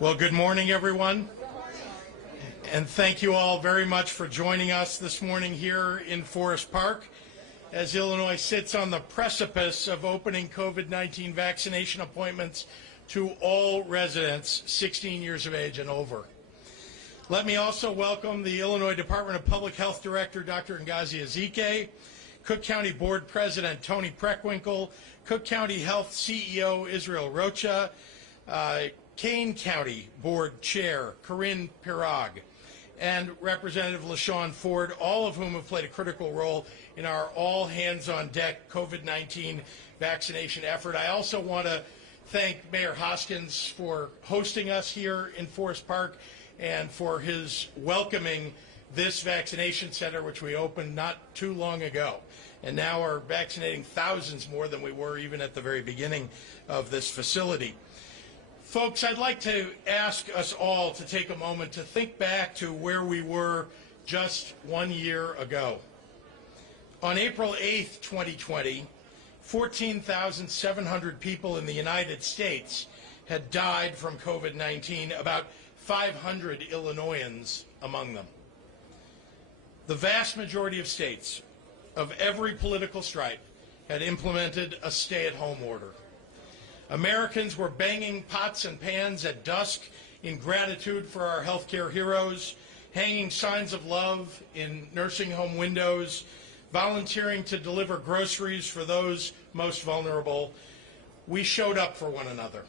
Well, good morning, everyone. And thank you all very much for joining us this morning here in Forest Park as Illinois sits on the precipice of opening COVID-19 vaccination appointments to all residents 16 years of age and over. Let me also welcome the Illinois Department of Public Health Director, Dr. Ngozi Ezike, Cook County Board President Tony Preckwinkle, Cook County Health CEO Israel Rocha, Kane County Board Chair Corinne Pirog, and Representative LaShawn Ford, all of whom have played a critical role in our all-hands-on-deck COVID-19 vaccination effort. I also want to thank Mayor Hoskins for hosting us here in Forest Park and for his welcoming this vaccination center, which we opened not too long ago, and now are vaccinating thousands more than we were even at the very beginning of this facility. Folks, I'd like to ask us all to take a moment to think back to where we were just 1 year ago. On April 8th, 2020, 14,700 people in the United States had died from COVID-19, about 500 Illinoisans among them. The vast majority of states of every political stripe had implemented a stay-at-home order. Americans were banging pots and pans at dusk in gratitude for our healthcare heroes, hanging signs of love in nursing home windows, volunteering to deliver groceries for those most vulnerable. We showed up for one another.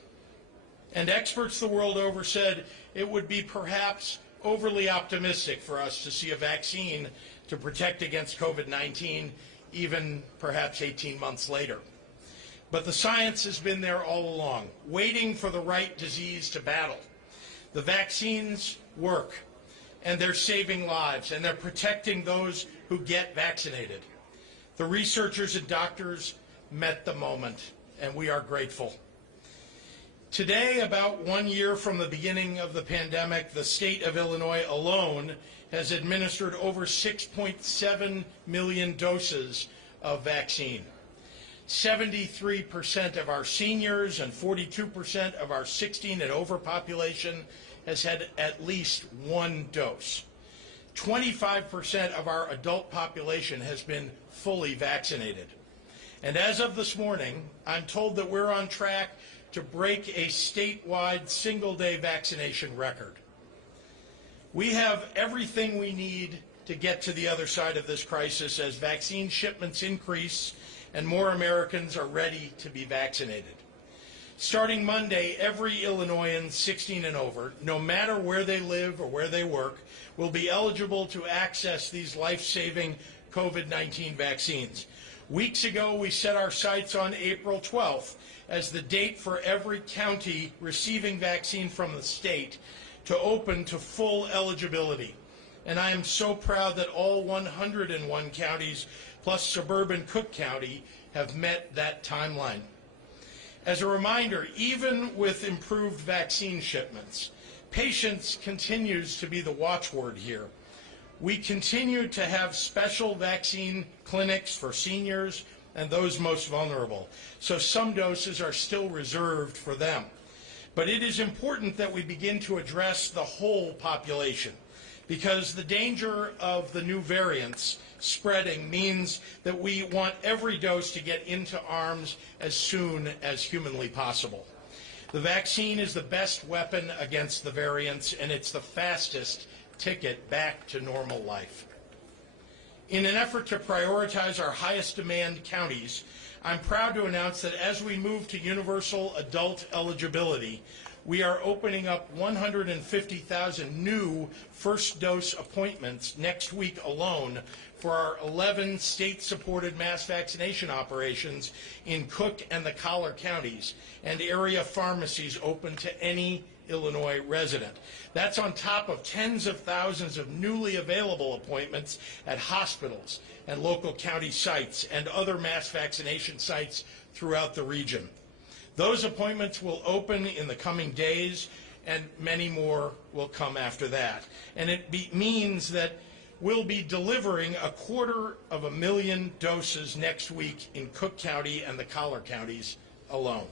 And experts the world over said it would be perhaps overly optimistic for us to see a vaccine to protect against COVID-19 even perhaps 18 months later. But the science has been there all along, waiting for the right disease to battle. The vaccines work, and they're saving lives, and they're protecting those who get vaccinated. The researchers and doctors met the moment, and we are grateful. Today, about 1 year from the beginning of the pandemic, the state of Illinois alone has administered over 6.7 million doses of vaccine. 73% of our seniors and 42% of our 16 and over population has had at least one dose. 25% of our adult population has been fully vaccinated. And as of this morning, I'm told that we're on track to break a statewide single-day vaccination record. We have everything we need to get to the other side of this crisis as vaccine shipments increase and more Americans are ready to be vaccinated. Starting Monday, every Illinoisan 16 and over, no matter where they live or where they work, will be eligible to access these life-saving COVID-19 vaccines. Weeks ago, we set our sights on April 12th as the date for every county receiving vaccine from the state to open to full eligibility. And I am so proud that all 101 counties plus suburban Cook County have met that timeline. As a reminder, even with improved vaccine shipments, patience continues to be the watchword here. We continue to have special vaccine clinics for seniors and those most vulnerable, so some doses are still reserved for them. But it is important that we begin to address the whole population, because the danger of the new variants spreading means that we want every dose to get into arms as soon as humanly possible. The vaccine is the best weapon against the variants, and it's the fastest ticket back to normal life. In an effort to prioritize our highest demand counties, I'm proud to announce that as we move to universal adult eligibility, we are opening up 150,000 new first dose appointments next week alone for our 11 state-supported mass vaccination operations in Cook and the Collar counties, and area pharmacies open to any Illinois resident. That's on top of tens of thousands of newly available appointments at hospitals and local county sites and other mass vaccination sites throughout the region. Those appointments will open in the coming days, and many more will come after that. And it means that we'll be delivering 250,000 doses next week in Cook County and the Collar counties alone.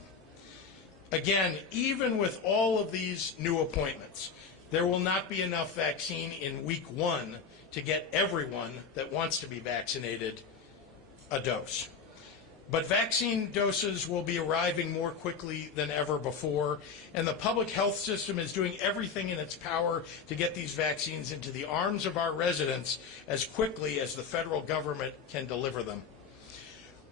Again, even with all of these new appointments, there will not be enough vaccine in week 1 to get everyone that wants to be vaccinated a dose. But vaccine doses will be arriving more quickly than ever before, and the public health system is doing everything in its power to get these vaccines into the arms of our residents as quickly as the federal government can deliver them.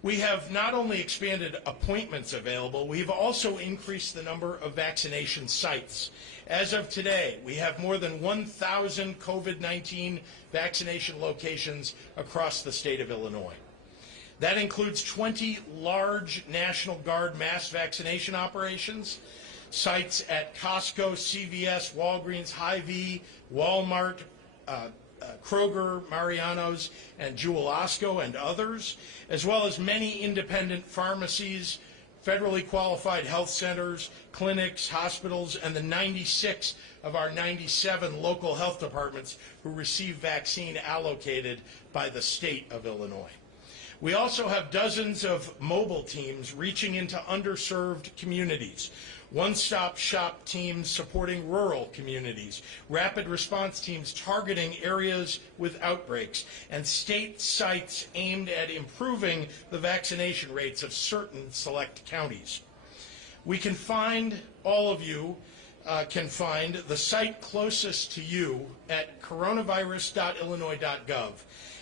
We have not only expanded appointments available, we've also increased the number of vaccination sites. As of today, we have more than 1,000 COVID-19 vaccination locations across the state of Illinois. That includes 20 large National Guard mass vaccination operations, sites at Costco, CVS, Walgreens, Hy-Vee, Walmart, Kroger, Mariano's, and Jewel Osco, and others, as well as many independent pharmacies, federally qualified health centers, clinics, hospitals, and the 96 of our 97 local health departments who receive vaccine allocated by the state of Illinois. We also have dozens of mobile teams reaching into underserved communities, one-stop shop teams supporting rural communities, rapid response teams targeting areas with outbreaks, and state sites aimed at improving the vaccination rates of certain select counties. We can find, all of you can find the site closest to you at coronavirus.illinois.gov.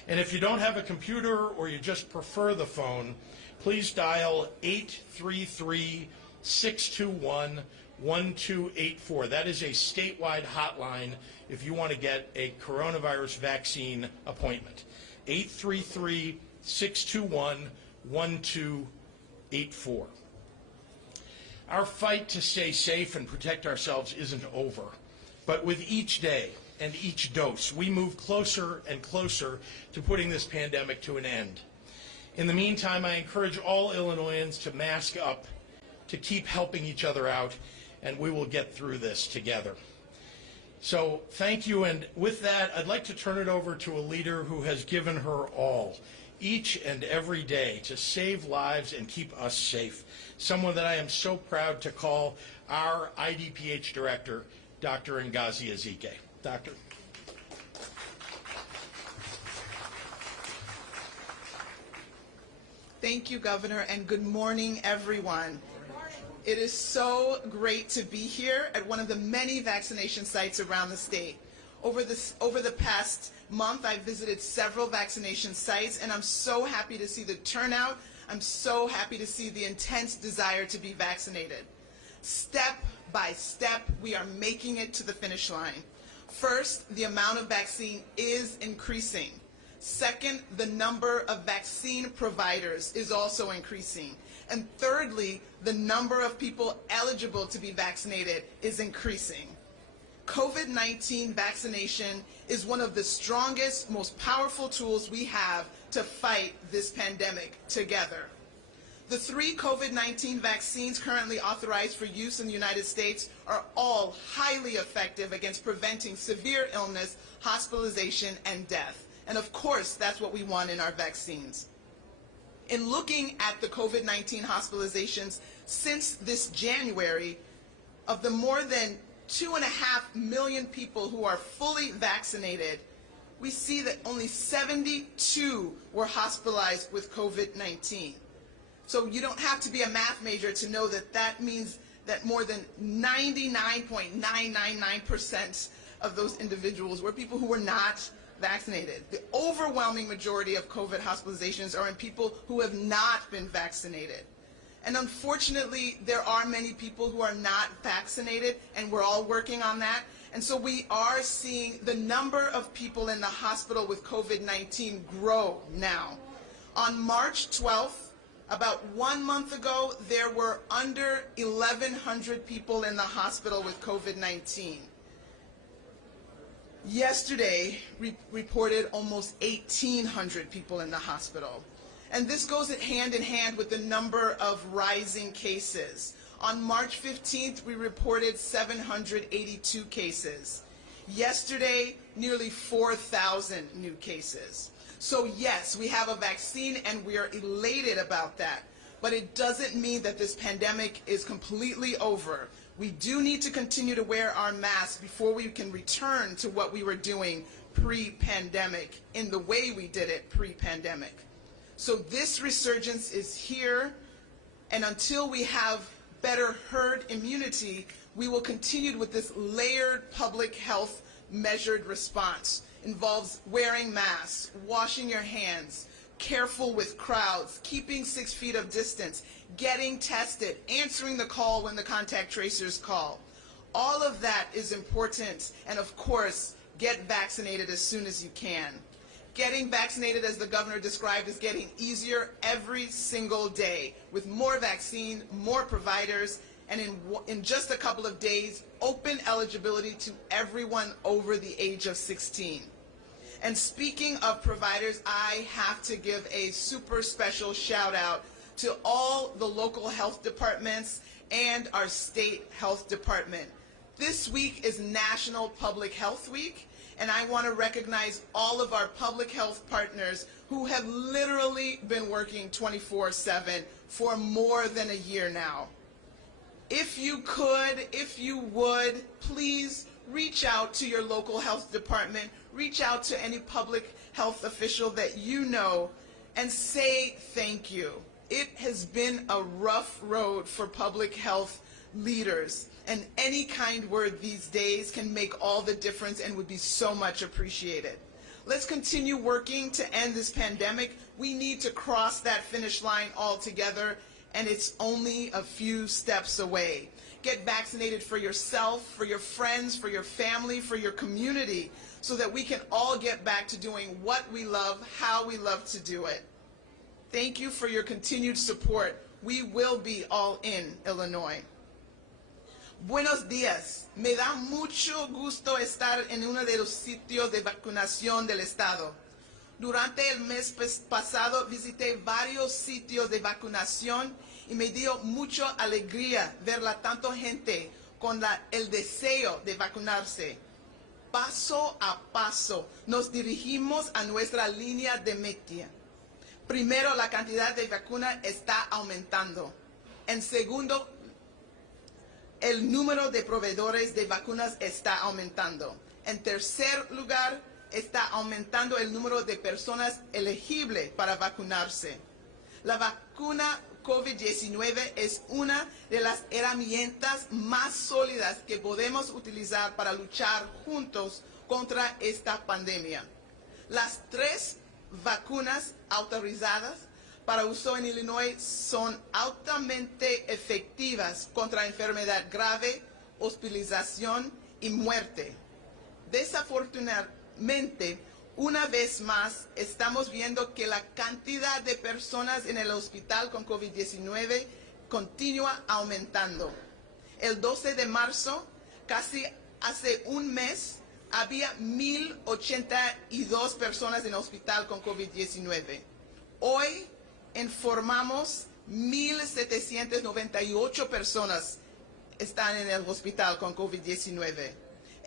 And if you don't have a computer or you just prefer the phone, please dial 833-621-1284. That is a statewide hotline if you want to get a coronavirus vaccine appointment. 833-621-1284. Our fight to stay safe and protect ourselves isn't over, but with each day and each dose, we move closer and closer to putting this pandemic to an end. In the meantime, I encourage all Illinoisans to mask up, to keep helping each other out, and we will get through this together. So thank you, and with that, I'd like to turn it over to a leader who has given her all, each and every day, to save lives and keep us safe. Someone that I am so proud to call our IDPH director, Dr. Ngozi Ezike. Doctor. Thank you, Governor, and good morning, everyone. Good morning. It is so great to be here at one of the many vaccination sites around the state. Over the past month, I've visited several vaccination sites, and I'm so happy to see the turnout. I'm so happy to see the intense desire to be vaccinated. Step by step, we are making it to the finish line. First, the amount of vaccine is increasing. Second, the number of vaccine providers is also increasing. And thirdly, the number of people eligible to be vaccinated is increasing. COVID-19 vaccination is one of the strongest, most powerful tools we have to fight this pandemic together. The 3 COVID-19 vaccines currently authorized for use in the United States are all highly effective against preventing severe illness, hospitalization, and death. And of course, that's what we want in our vaccines. In looking at the COVID-19 hospitalizations since this January, of the more than 2.5 million people who are fully vaccinated, we see that only 72 were hospitalized with COVID-19. So you don't have to be a math major to know that that means that more than 99.999% of those individuals were people who were not vaccinated. The overwhelming majority of COVID hospitalizations are in people who have not been vaccinated. And unfortunately, there are many people who are not vaccinated, and we're all working on that. And so we are seeing the number of people in the hospital with COVID-19 grow now. On March 12th, about 1 month ago, there were under 1,100 people in the hospital with COVID-19. Yesterday, we reported almost 1,800 people in the hospital. And this goes hand in hand with the number of rising cases. On March 15th, we reported 782 cases. Yesterday, nearly 4,000 new cases. So yes, we have a vaccine and we are elated about that. but it doesn't mean that this pandemic is completely over. We do need to continue to wear our masks before we can return to what we were doing pre-pandemic, in the way we did it pre-pandemic. So this resurgence is here, and until we have better herd immunity, we will continue with this layered public health measured response. Involves wearing masks, washing your hands, careful with crowds, keeping 6 feet of distance, getting tested, answering the call when the contact tracers call. All of that is important, and of course, get vaccinated as soon as you can. Getting vaccinated, as the governor described, is getting easier every single day, with more vaccine, more providers, and in just a couple of days, open eligibility to everyone over the age of 16. And speaking of providers, I have to give a super special shout out to all the local health departments and our state health department. This week is National Public Health Week, and I want to recognize all of our public health partners who have literally been working 24/7 for more than a year now. If you could, if you would, please reach out to your local health department, reach out to any public health official that you know, and say thank you. It has been a rough road for public health leaders, and any kind word these days can make all the difference and would be so much appreciated. Let's continue working to end this pandemic. We need to cross that finish line all together, and it's only a few steps away. Get vaccinated for yourself, for your friends, for your family, for your community, so that we can all get back to doing what we love, how we love to do it. Thank you for your continued support. We will be all in Illinois. Buenos días. Me da mucho gusto estar en uno de los sitios de vacunación del estado. Durante el mes pasado visité varios sitios de vacunación y me dio mucha alegría ver a tanta gente con el deseo de vacunarse. Paso a paso nos dirigimos a nuestra línea de meta. Primero, la cantidad de vacunas está aumentando. En segundo, el número de proveedores de vacunas está aumentando. En tercer lugar, está aumentando el número de personas elegibles para vacunarse. La vacuna COVID-19 es una de las herramientas más sólidas que podemos utilizar para luchar juntos contra esta pandemia. Las 3 vacunas autorizadas para uso en Illinois son altamente efectivas contra enfermedad grave, hospitalización y muerte. Desafortunadamente, una vez más, estamos viendo que la cantidad de personas en el hospital con COVID-19 continúa aumentando. El 12 de marzo, casi hace un mes, había 1,082 personas en el hospital con COVID-19. Hoy informamos 1,798 personas están en el hospital con COVID-19.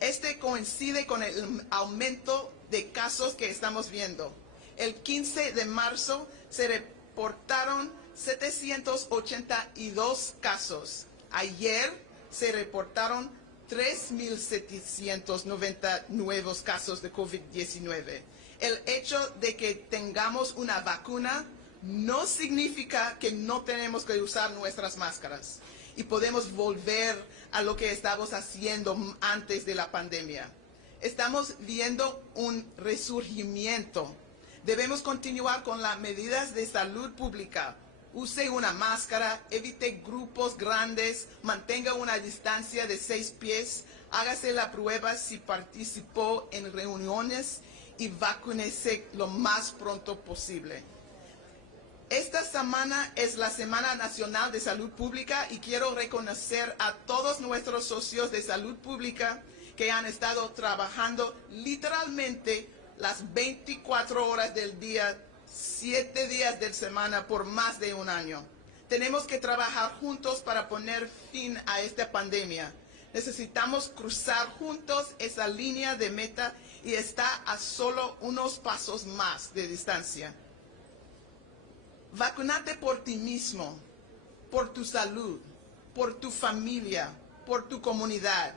Este coincide con el aumento de casos que estamos viendo. El 15 de marzo se reportaron 782 casos. Ayer se reportaron 3,790 nuevos casos de COVID-19. El hecho de que tengamos una vacuna no significa que no tenemos que usar nuestras máscaras y podemos volver a lo que estábamos haciendo antes de la pandemia. Estamos viendo un resurgimiento. Debemos continuar con las medidas de salud pública. Use una máscara, evite grupos grandes, mantenga una distancia de 6 pies, hágase la prueba si participó en reuniones y vacúnese lo más pronto posible. Esta semana es la Semana Nacional de Salud Pública y quiero reconocer a todos nuestros socios de salud pública que han estado trabajando literalmente las 24 horas del día, 7 días de semana por más de un año. Tenemos que trabajar juntos para poner fin a esta pandemia. Necesitamos cruzar juntos esa línea de meta y está a solo unos pasos más de distancia. Vacunate por ti mismo, por tu salud, por tu familia, por tu comunidad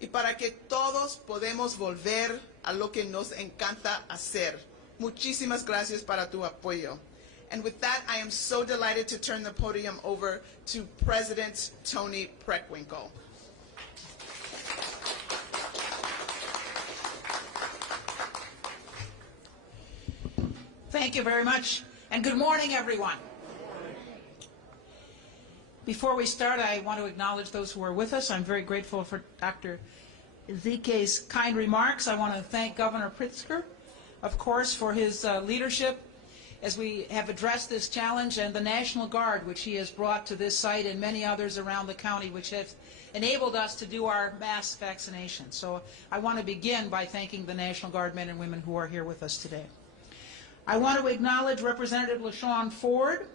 y para que todos podamos volver a lo que nos encanta hacer. Muchísimas gracias para tu apoyo. And with that, I am so delighted to turn the podium over to President Tony Preckwinkle. Thank you very much, and good morning, everyone. Before we start, I want to acknowledge those who are with us. I'm very grateful for Dr. Ezike's kind remarks. I want to thank Governor Pritzker, of course, for his leadership as we have addressed this challenge, and the National Guard, which he has brought to this site, and many others around the county, which have enabled us to do our mass vaccination. So I want to begin by thanking the National Guard men and women who are here with us today. I want to acknowledge Representative LaShawn Ford,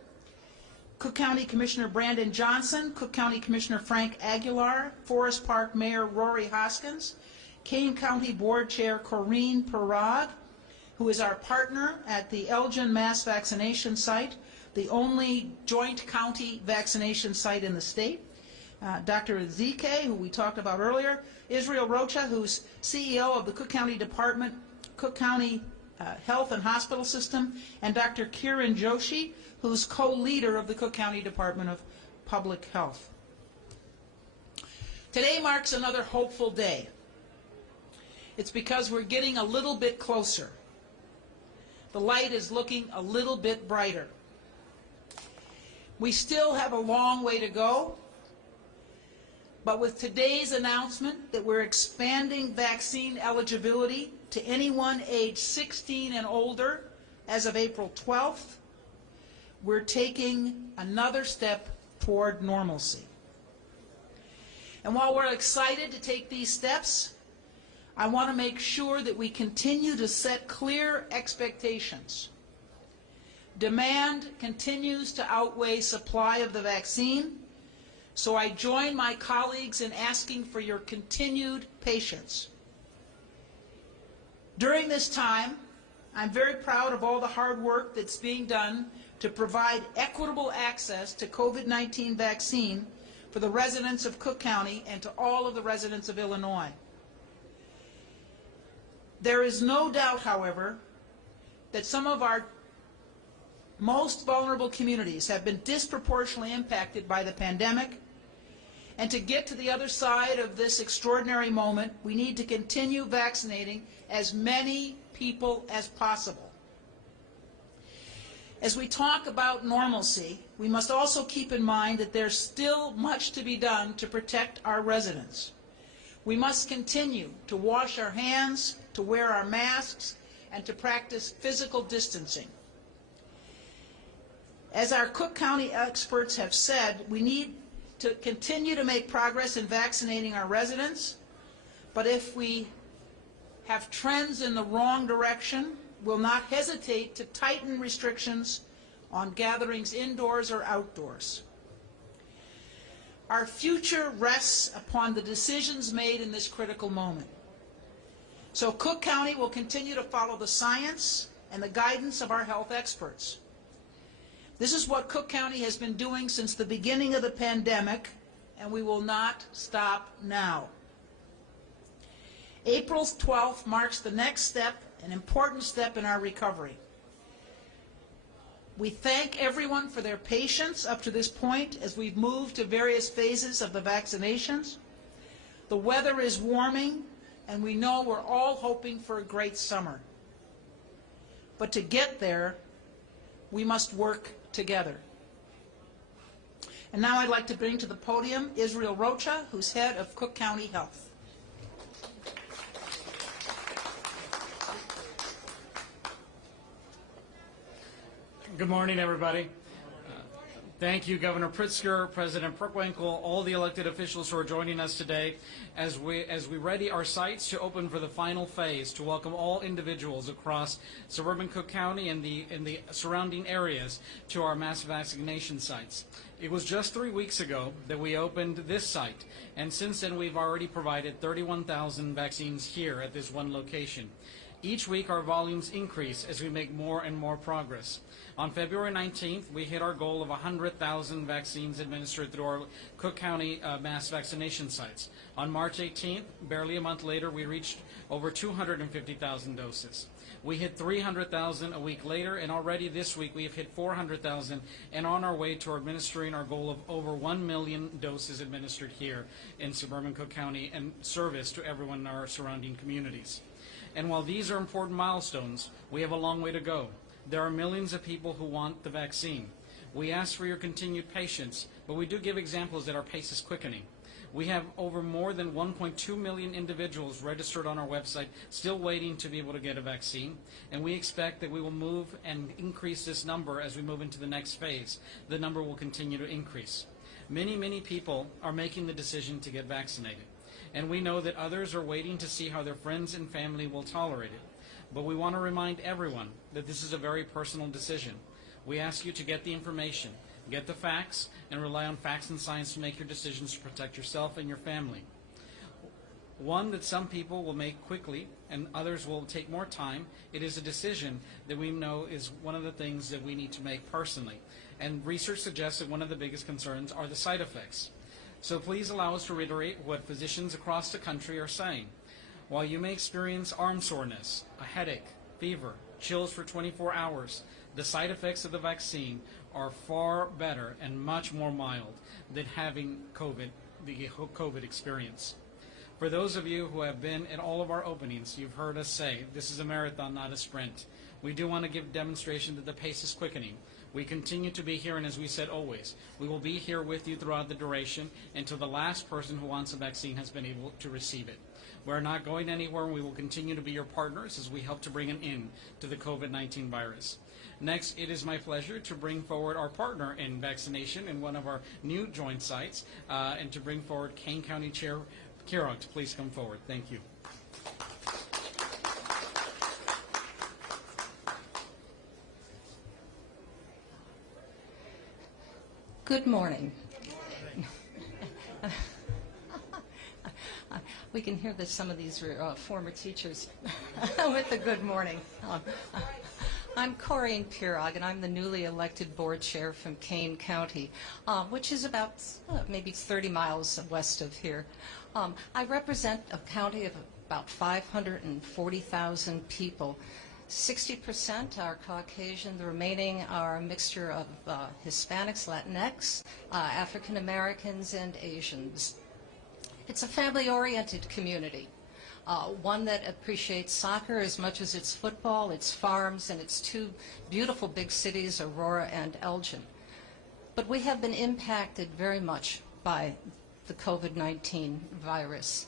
Cook County Commissioner Brandon Johnson, Cook County Commissioner Frank Aguilar, Forest Park Mayor Rory Hoskins, Kane County Board Chair Corinne Parag, who is our partner at the Elgin Mass Vaccination Site, the only joint county vaccination site in the state, Dr. Ezike, who we talked about earlier, Israel Rocha, who's CEO of the Cook County Department, Cook County Health and Hospital System, and Dr. Kiran Joshi, who's co-leader of the Cook County Department of Public Health. Today marks another hopeful day. It's because we're getting a little bit closer. The light is looking a little bit brighter. We still have a long way to go, but with today's announcement that we're expanding vaccine eligibility to anyone age 16 and older as of April 12th, we're taking another step toward normalcy. And while we're excited to take these steps, I want to make sure that we continue to set clear expectations. Demand continues to outweigh supply of the vaccine, so I join my colleagues in asking for your continued patience. During this time, I'm very proud of all the hard work that's being done to provide equitable access to COVID-19 vaccine for the residents of Cook County and to all of the residents of Illinois. There is no doubt, however, that some of our most vulnerable communities have been disproportionately impacted by the pandemic, and to get to the other side of this extraordinary moment, we need to continue vaccinating as many people as possible. As we talk about normalcy, we must also keep in mind that there's still much to be done to protect our residents. We must continue to wash our hands, to wear our masks, and to practice physical distancing. As our Cook County experts have said, we need to continue to make progress in vaccinating our residents, but if we have trends in the wrong direction, we'll not hesitate to tighten restrictions on gatherings indoors or outdoors. Our future rests upon the decisions made in this critical moment. So Cook County will continue to follow the science and the guidance of our health experts. This is what Cook County has been doing since the beginning of the pandemic, and we will not stop now. April 12th marks the next step, an important step in our recovery. We thank everyone for their patience up to this point as we've moved to various phases of the vaccinations. The weather is warming, and we know we're all hoping for a great summer. But to get there, we must work together. And now I'd like to bring to the podium Israel Rocha, who's head of Cook County Health. Good morning, everybody. Thank you, Governor Pritzker, President Preckwinkle, all the elected officials who are joining us today as we ready our sites to open for the final phase to welcome all individuals across suburban Cook County and the surrounding areas to our mass vaccination sites. It was just 3 weeks ago that we opened this site, and since then we've already provided 31,000 vaccines here at this one location. Each week our volumes increase as we make more and more progress. On February 19th, we hit our goal of 100,000 vaccines administered through our Cook County mass vaccination sites. On March 18th, barely a month later, we reached over 250,000 doses. We hit 300,000 a week later, and already this week we have hit 400,000 and on our way to administering our goal of over 1 million doses administered here in suburban Cook County and service to everyone in our surrounding communities. And while these are important milestones, we have a long way to go. There are millions of people who want the vaccine. We ask for your continued patience, but we do give examples that our pace is quickening. We have over more than 1.2 million individuals registered on our website still waiting to be able to get a vaccine, and we expect that we will move and increase this number as we move into the next phase. The number will continue to increase. Many people are making the decision to get vaccinated, and we know that others are waiting to see how their friends and family will tolerate it. But we want to remind everyone that this is a very personal decision. We ask you to get the information, get the facts, and rely on facts and science to make your decisions to protect yourself and your family. One that some people will make quickly and others will take more time. It is a decision that we know is one of the things that we need to make personally. And research suggests that one of the biggest concerns are the side effects. So please allow us to reiterate what physicians across the country are saying. While you may experience arm soreness, a headache, fever, chills for 24 hours, the side effects of the vaccine are far better and much more mild than having the COVID experience. For those of you who have been at all of our openings, you've heard us say this is a marathon, not a sprint. We do want to give demonstration that the pace is quickening. We continue to be here, and as we said always, we will be here with you throughout the duration until the last person who wants a vaccine has been able to receive it. We're not going anywhere, and we will continue to be your partners as we help to bring an end to the COVID-19 virus. Next, it is my pleasure to bring forward our partner in vaccination in one of our new joint sites, and to bring forward Kane County Chair Kirog to please come forward. Thank you. Good morning. We can hear that some of these are former teachers with the good morning. I'm Corinne Pirog, and I'm the newly elected board chair from Kane County, which is about maybe 30 miles west of here. I represent a county of about 540,000 people. 60% are Caucasian, the remaining are a mixture of Hispanics, Latinx, African Americans, and Asians. It's a family-oriented community, one that appreciates soccer as much as its football, its farms, and its two beautiful big cities, Aurora and Elgin. But we have been impacted very much by the COVID-19 virus.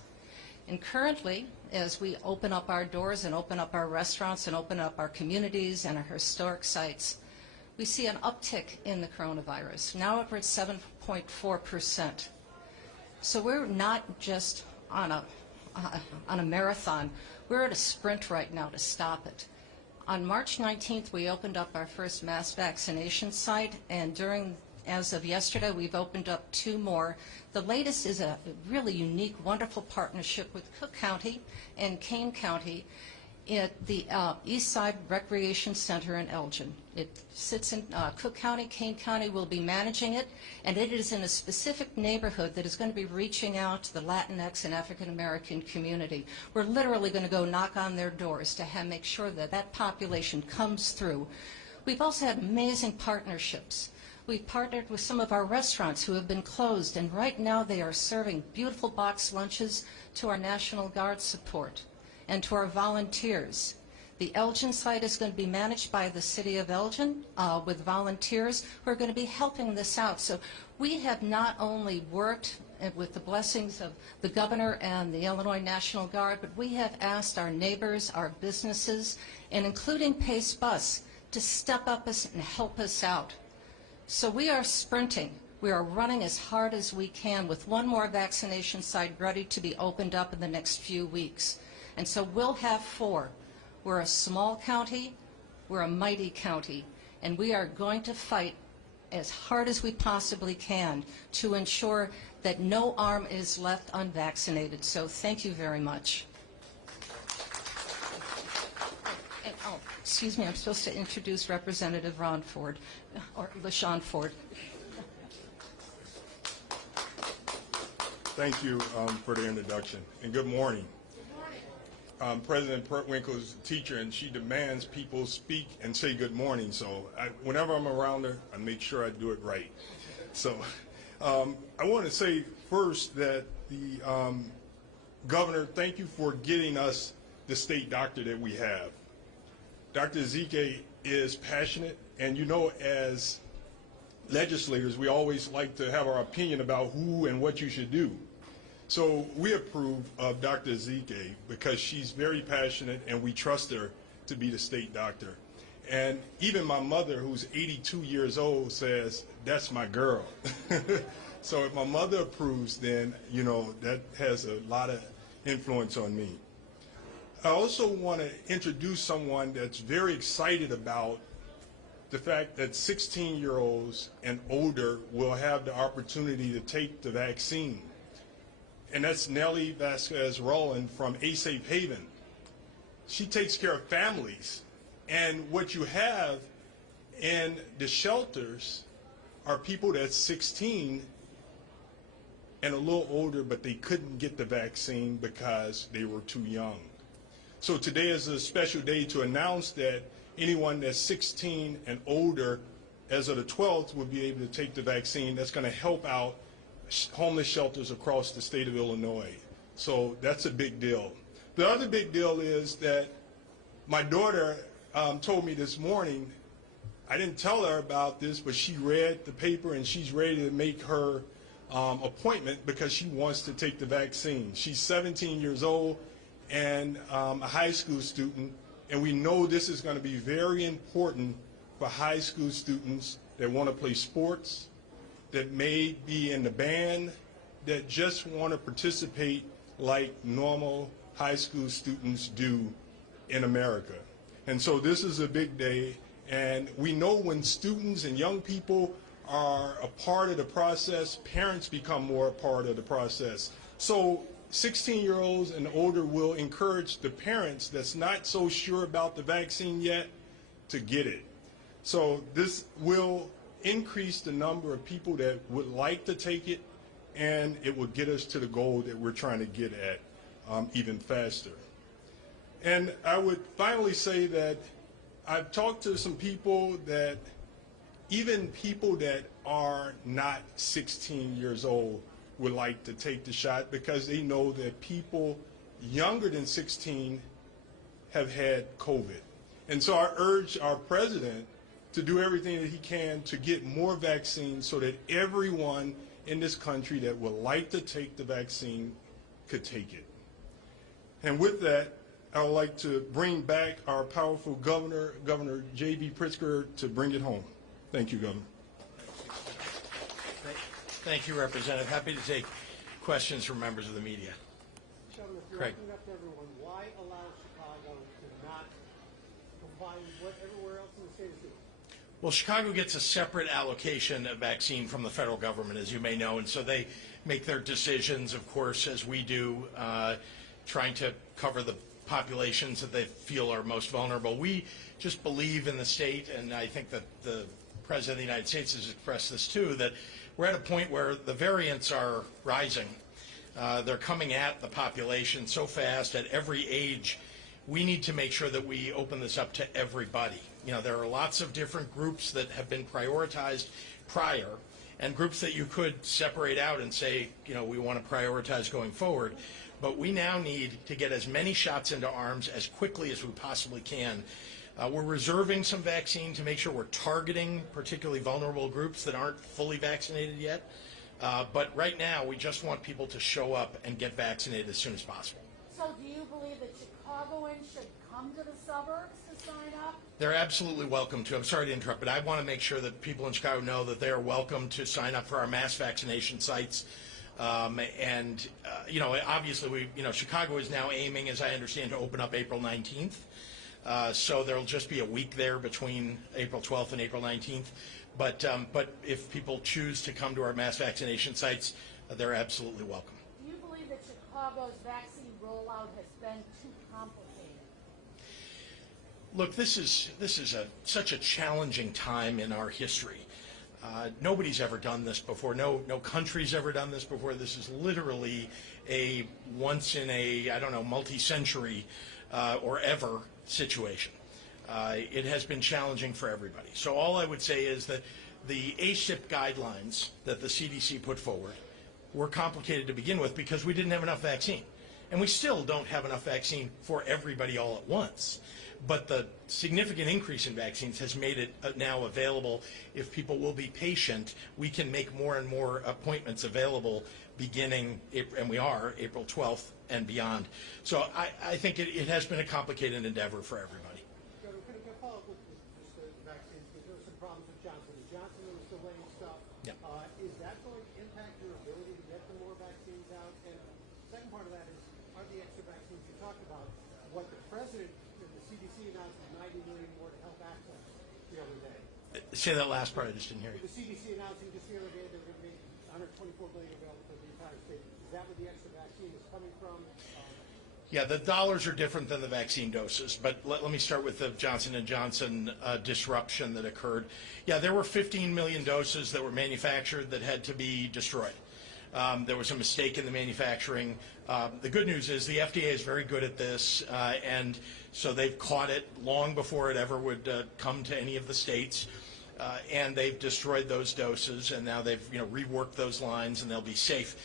And currently, as we open up our doors and open up our restaurants and open up our communities and our historic sites, we see an uptick in the coronavirus. Now we're at 7.4%. So we're not just on a marathon. We're at a sprint right now to stop it. On March 19th, we opened up our first mass vaccination site, and as of yesterday, we've opened up 2 more. The latest is a really unique, wonderful partnership with Cook County and Kane County at the East Side Recreation Center in Elgin. It sits in Cook County. Kane County will be managing it, and it is in a specific neighborhood that is going to be reaching out to the Latinx and African American community. We're literally going to go knock on their doors to make sure that that population comes through. We've also had amazing partnerships. We've partnered with some of our restaurants who have been closed, and right now they are serving beautiful box lunches to our National Guard support and to our volunteers. The Elgin site is going to be managed by the City of Elgin with volunteers who are going to be helping this out. So we have not only worked with the blessings of the governor and the Illinois National Guard, but we have asked our neighbors, our businesses, and including Pace Bus, to step up and help us out. So we are sprinting. We are running as hard as we can with one more vaccination site ready to be opened up in the next few weeks. And so we'll have 4. We're a small county, we're a mighty county, and we are going to fight as hard as we possibly can to ensure that no arm is left unvaccinated. So thank you very much. Excuse me, I'm supposed to introduce Representative Ron Ford, or LaShawn Ford. Thank you for the introduction, and good morning. President Pertwinkle is a teacher, and she demands people speak and say good morning. So whenever I'm around her, I make sure I do it right. So I want to say first that the Governor, thank you for getting us the state doctor that we have. Dr. Ezike is passionate, and you know, as legislators, we always like to have our opinion about who and what you should do. So we approve of Dr. Ezike because she's very passionate, and we trust her to be the state doctor. And even my mother, who's 82 years old, says, that's my girl. So if my mother approves, then, you know, that has a lot of influence on me. I also want to introduce someone that's very excited about the fact that 16-year-olds and older will have the opportunity to take the vaccine. And that's Nellie Vasquez-Rowland from A Safe Haven. She takes care of families. And what you have in the shelters are people that's 16 and a little older, but they couldn't get the vaccine because they were too young. So today is a special day to announce that anyone that's 16 and older as of the 12th will be able to take the vaccine. That's going to help out homeless shelters across the state of Illinois. So that's a big deal. The other big deal is that my daughter told me this morning, I didn't tell her about this, but she read the paper and she's ready to make her appointment because she wants to take the vaccine. She's 17 years old and a high school student, and we know this is going to be very important for high school students that want to play sports, that may be in the band, that just want to participate like normal high school students do in America. And so this is a big day, and we know when students and young people are a part of the process, parents become more a part of the process. So 16-year-olds and older will encourage the parents that's not so sure about the vaccine yet to get it. So this will increase the number of people that would like to take it, and it will get us to the goal that we're trying to get at even faster. And I would finally say that I've talked to some people that even people that are not 16 years old would like to take the shot because they know that people younger than 16 have had COVID. And so I urge our president to do everything that he can to get more vaccines so that everyone in this country that would like to take the vaccine could take it. And with that, I would like to bring back our powerful governor, Governor J.B. Pritzker, to bring it home. Thank you, Governor. Thank you, Representative. Happy to take questions from members of the media. Governor, if you're Craig. opening up to everyone, why allow Chicago to not comply with what everywhere else in the state is doing? Well, Chicago gets a separate allocation of vaccine from the federal government, as you may know, and so they make their decisions, of course, as we do, trying to cover the populations that they feel are most vulnerable. We just believe in the state, and I think that the President of the United States has expressed this too, that we're at a point where the variants are rising. They're coming at the population so fast at every age. We need to make sure that we open this up to everybody. You know, there are lots of different groups that have been prioritized prior, and groups that you could separate out and say, you know, we want to prioritize going forward. But we now need to get as many shots into arms as quickly as we possibly can. We're reserving some vaccine to make sure we're targeting particularly vulnerable groups that aren't fully vaccinated yet. But right now, we just want people to show up and get vaccinated as soon as possible. So do you believe that Chicagoans should come to the suburbs to sign up? They're absolutely welcome to. I'm sorry to interrupt, but I want to make sure that people in Chicago know that they are welcome to sign up for our mass vaccination sites. You know, obviously, Chicago is now aiming, as I understand, to open up April 19th. So there'll just be a week there between April 12th and April 19th. But if people choose to come to our mass vaccination sites, they're absolutely welcome. Do you believe that Chicago's vaccine rollout has been too complicated? Look, this is such a challenging time in our history. Nobody's ever done this before. No country's ever done this before. This is literally a once in a, I don't know, multi-century or ever situation. It has been challenging for everybody. So all I would say is that the ACIP guidelines that the CDC put forward were complicated to begin with because we didn't have enough vaccine. And we still don't have enough vaccine for everybody all at once. But the significant increase in vaccines has made it now available. If people will be patient, we can make more and more appointments available beginning, and we are, April 12th and beyond. So I think it has been a complicated endeavor for everybody. Governor, can I follow up with just the vaccines? Because there were some problems with Johnson & Johnson that was delaying stuff. Yeah. Is that going to impact your ability to get the more vaccines out? And the second part of that is, are the extra vaccines you talked about, what the president and the CDC announced is 90 million more to help access the other day? Say that last part, I just didn't hear you. The CDC announcing just the other day they're going to make 124 billion available for the entire state. Is that where the extra vaccine is coming from? Yeah, the dollars are different than the vaccine doses, but let me start with the Johnson & Johnson disruption that occurred. Yeah, there were 15 million doses that were manufactured that had to be destroyed. There was a mistake in the manufacturing. The good news is the FDA is very good at this, and so they've caught it long before it ever would come to any of the states. And they've destroyed those doses, and now they've reworked those lines, and they'll be safe.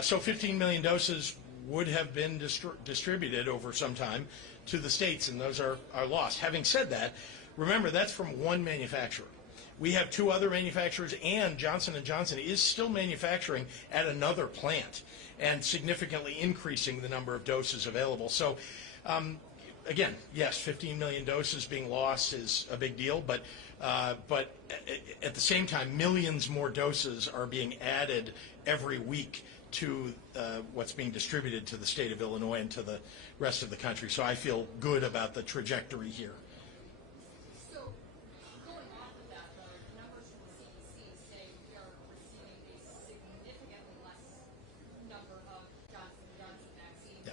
So 15 million doses would have been distributed over some time to the states, and those are lost. Having said that, remember that's from one manufacturer. We have two other manufacturers, and Johnson & Johnson is still manufacturing at another plant and significantly increasing the number of doses available. So again, yes, 15 million doses being lost is a big deal, but at the same time, millions more doses are being added every week to what's being distributed to the state of Illinois and to the rest of the country. So I feel good about the trajectory here. So going off of that, the numbers from the CDC say we are receiving a significantly less number of Johnson & Johnson vaccines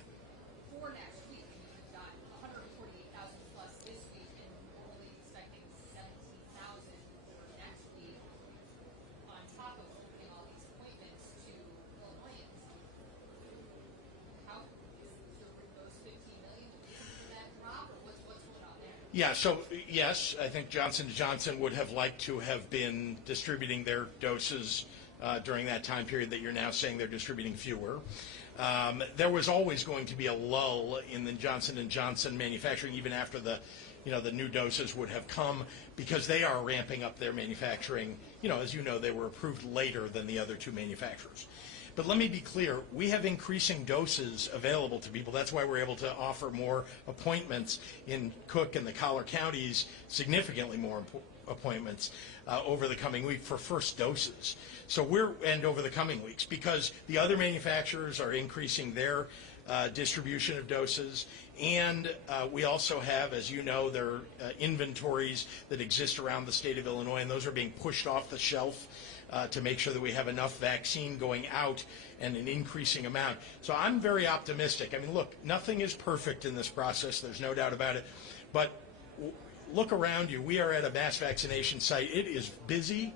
for next week. I mean, we've got 148,000 plus this week, and we're only expecting 17,000 for next week on top of opening all these appointments to Illinoisans. How is those 15 million for that drop, or what's going on there? Yeah, so yes, I think Johnson & Johnson would have liked to have been distributing their doses during that time period that you're now saying they're distributing fewer. There was always going to be a lull in the Johnson & Johnson manufacturing even after the new doses would have come, because they are ramping up their manufacturing. As you know, they were approved later than the other two manufacturers. But let me be clear, we have increasing doses available to people. That's why we're able to offer more appointments in Cook and the Collar counties, significantly more appointments over the coming week for first doses. And over the coming weeks, because the other manufacturers are increasing their distribution of doses. And we also have, as you know, there are inventories that exist around the state of Illinois, and those are being pushed off the shelf to make sure that we have enough vaccine going out and an increasing amount. So I'm very optimistic. I mean, look, nothing is perfect in this process. There's no doubt about it. But look around you. We are at a mass vaccination site. It is busy,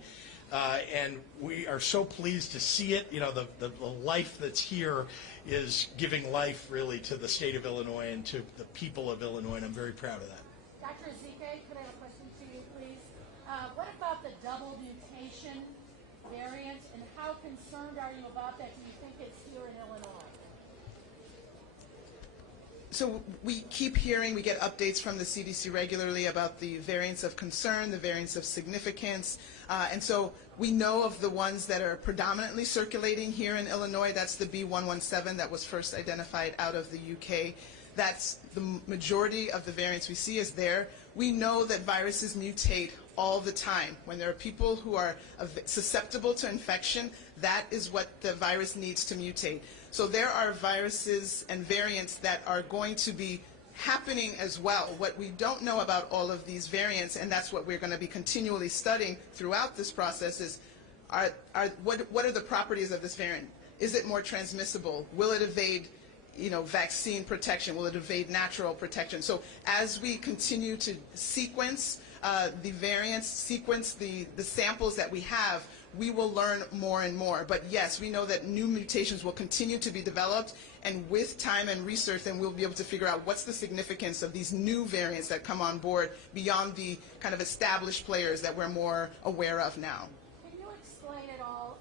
and we are so pleased to see it. The life that's here is giving life, really, to the state of Illinois and to the people of Illinois, and I'm very proud of that. Dr. Ezike, could I have a question to you, please? What about the double mutation variant, and how concerned are you about that? Do you think it's here in Illinois? So we keep hearing, we get updates from the CDC regularly about the variants of concern, the variants of significance, and so we know of the ones that are predominantly circulating here in Illinois. That's the B117 that was first identified out of the UK. That's the majority of the variants we see is there. We know that viruses mutate all the time. When there are people who are susceptible to infection, that is what the virus needs to mutate. So there are viruses and variants that are going to be happening as well. What we don't know about all of these variants, and that's what we're going to be continually studying throughout this process, is what are the properties of this variant? Is it more transmissible? Will it evade vaccine protection? Will it evade natural protection? So as we continue to sequence the variants, sequence the samples that we have, we will learn more and more. But yes, we know that new mutations will continue to be developed, and with time and research, then we'll be able to figure out what's the significance of these new variants that come on board beyond the kind of established players that we're more aware of now. Can you explain at all,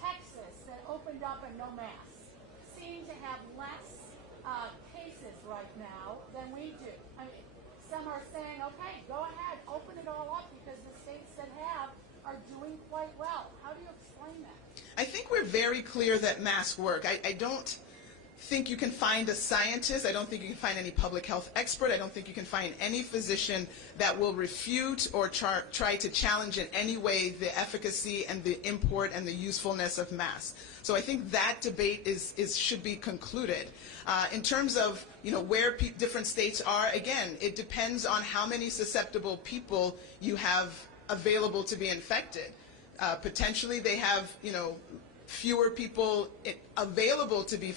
Texas, that opened up and no masks, seem to have less cases right now than we do? I mean, some are saying, okay, go ahead, open it all up, because the states that have are doing quite well. How do you explain that? I think we're very clear that masks work. I don't think you can find a scientist, I don't think you can find any public health expert, I don't think you can find any physician that will refute or try to challenge in any way the efficacy and the import and the usefulness of masks. So I think that debate should be concluded. In terms of where different states are, again, it depends on how many susceptible people you have available to be infected. Potentially they have fewer people available to be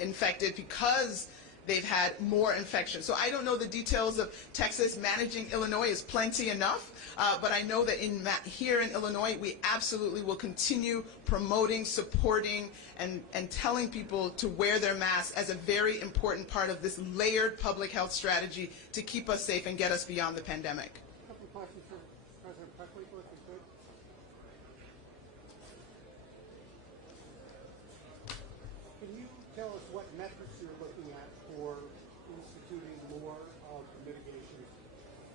infected because they've had more infections. So I don't know the details of Texas. Managing Illinois is plenty enough, but I know that here in Illinois we absolutely will continue promoting, supporting, and telling people to wear their masks as a very important part of this layered public health strategy to keep us safe and get us beyond the pandemic. A couple of questions for President Preckwinkle, if you could. Can you tell us what metrics you're looking at for instituting more of the mitigation,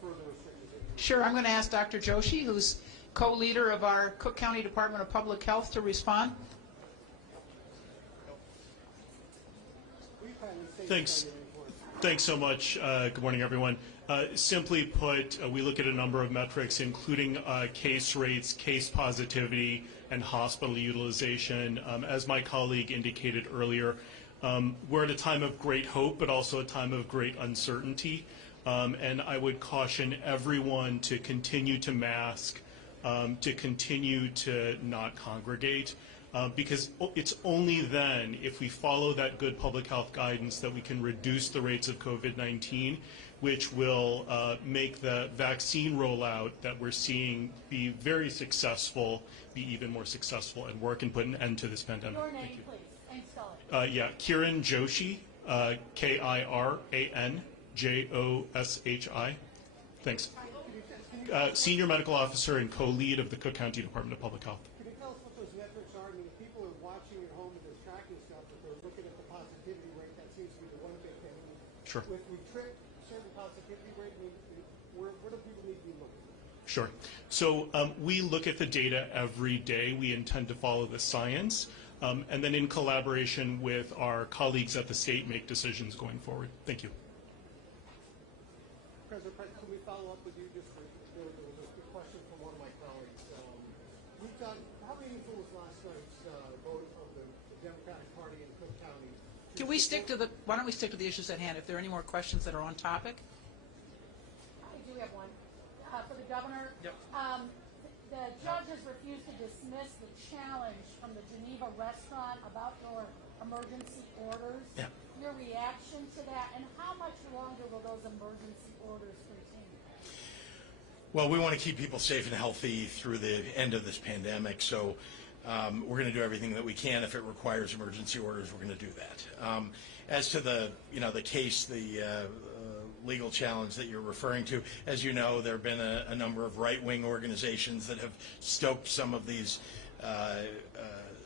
further restrictions? Sure, I'm going to ask Dr. Joshi, who's co-leader of our Cook County Department of Public Health, to respond. Thanks so much. Good morning, everyone. Simply put, we look at a number of metrics, including case rates, case positivity, and hospital utilization. As my colleague indicated earlier, we're at a time of great hope, but also a time of great uncertainty. And I would caution everyone to continue to mask, to continue to not congregate. Because it's only then, if we follow that good public health guidance, that we can reduce the rates of COVID-19, which will make the vaccine rollout that we're seeing be very successful, be even more successful, and work and put an end to this pandemic. Your name, Thank you. please, and spell it. Yeah, Kiran Joshi, Kiran Joshi. Thanks. Senior Medical Officer and co-lead of the Cook County Department of Public Health. Can you tell us what those metrics are? I mean, if people are watching at home and they're tracking stuff, if they're looking at the positivity rate, that seems to be the one big thing. Sure. If we trick certain positivity rate, where do people need to be looking? Sure. So we look at the data every day. We intend to follow the science, and then in collaboration with our colleagues at the state, make decisions going forward. Thank you. President Price, can we follow up with you? There was a question from one of my colleagues. How meaningful was last night's vote of the Democratic Party in Cook County? Can we why don't we stick to the issues at hand? If there are any more questions that are on topic? I do have one. For the governor. Yep. The judges refused to dismiss the challenge from the Geneva restaurant about your emergency orders. Yeah. Your reaction to that, and how much longer will those emergency orders continue? Well, we want to keep people safe and healthy through the end of this pandemic, so we're going to do everything that we can. If it requires emergency orders, we're going to do that. As to the case, the legal challenge that you're referring to, as you know, there have been a number of right-wing organizations that have stoked some of these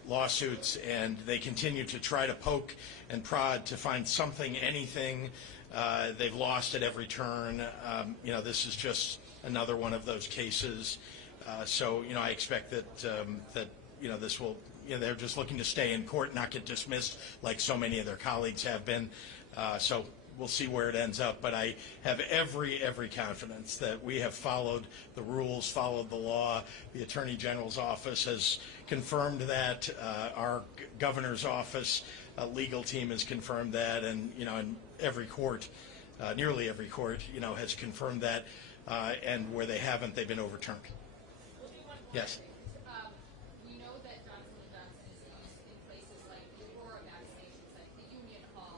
lawsuits, and they continue to try to poke and prod to find something, anything. They've lost at every turn. This is just another one of those cases. So I expect that this will. They're just looking to stay in court, not get dismissed like so many of their colleagues have been. So we'll see where it ends up. But I have every confidence that we have followed the rules, followed the law. The Attorney General's office has confirmed that. Our governor's office legal team has confirmed that, and in every court, nearly every court, has confirmed that. And where they haven't, they've been overturned. Yes. We know that Johnson & Johnson is used in places like the Aurora vaccination site, the Union Hall,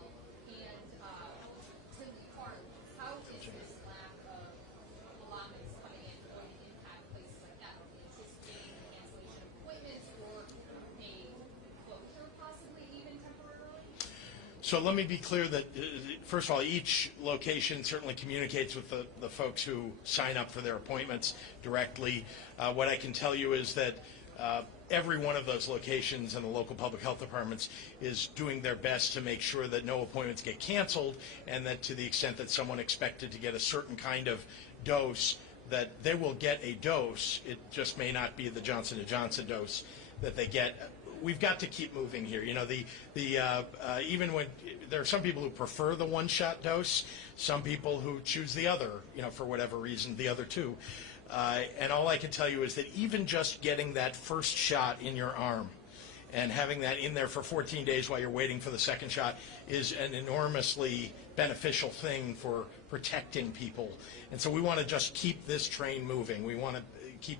So let me be clear that, first of all, each location certainly communicates with the folks who sign up for their appointments directly. What I can tell you is that every one of those locations and the local public health departments is doing their best to make sure that no appointments get canceled, and that to the extent that someone expected to get a certain kind of dose, that they will get a dose. It just may not be the Johnson & Johnson dose that they get. We've got to keep moving here. You know, even when there are some people who prefer the one-shot dose, some people who choose the other, you know, for whatever reason, the other two. And all I can tell you is that even just getting that first shot in your arm and having that in there for 14 days while you're waiting for the second shot is an enormously beneficial thing for protecting people. And so we want to just keep this train moving. We want to keep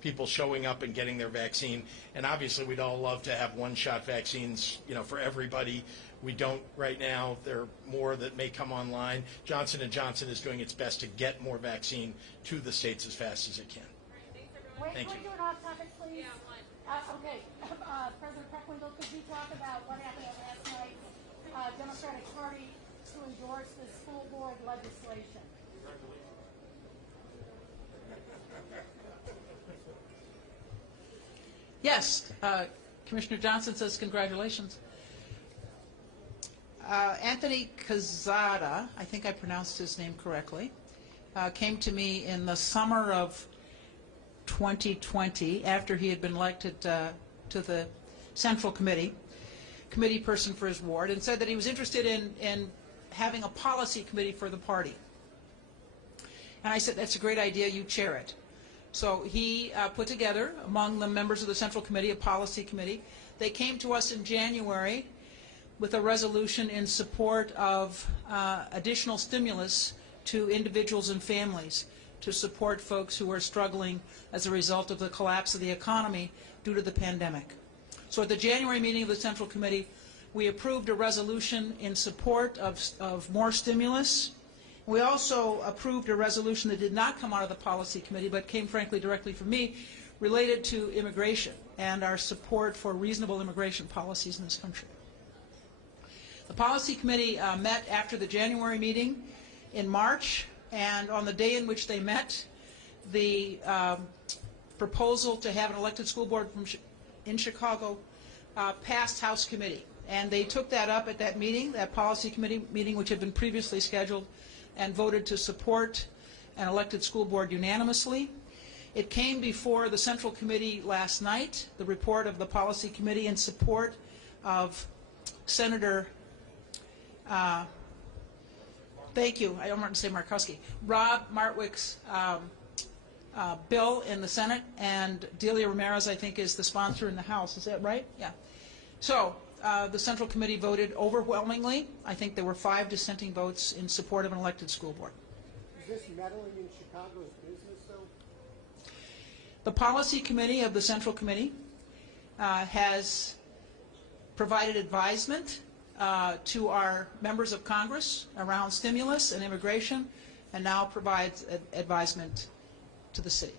people showing up and getting their vaccine. And obviously we'd all love to have one-shot vaccines, you know, for everybody. We don't right now. There are more that may come online. Johnson & Johnson is doing its best to get more vaccine to the states as fast as it can. Wait, Thank can you. we do an off-topic, please? Okay. President Preckwinkle, could you talk about what happened at last night's Democratic Party to endorse the school board legislation? Yes, Commissioner Johnson says congratulations. Anthony Cazada, I think I pronounced his name correctly, came to me in the summer of 2020 after he had been elected to the Central Committee person for his ward, and said that he was interested in having a policy committee for the party. And I said, that's a great idea, you chair it. So he put together, among the members of the Central Committee, a policy committee. They came to us in January with a resolution in support of additional stimulus to individuals and families to support folks who are struggling as a result of the collapse of the economy due to the pandemic. So at the January meeting of the Central Committee, we approved a resolution in support of more stimulus. We also approved a resolution that did not come out of the policy committee but came frankly directly from me, related to immigration and our support for reasonable immigration policies in this country. The policy committee met after the January meeting in March, and on the day in which they met, the proposal to have an elected school board in Chicago passed House committee. And they took that up at that meeting, that policy committee meeting, which had been previously scheduled, and voted to support an elected school board unanimously. It came before the Central Committee last night, the report of the policy committee in support of Senator, thank you, I don't want to say Markowski, Rob Martwick's bill in the Senate, and Delia Ramirez, I think, is the sponsor in the House. Is that right? Yeah. So the Central Committee voted overwhelmingly. I think there were 5 dissenting votes in support of an elected school board. Is this meddling in Chicago's business, though? The policy committee of the Central Committee has provided advisement to our members of Congress around stimulus and immigration, and now provides advisement to the city.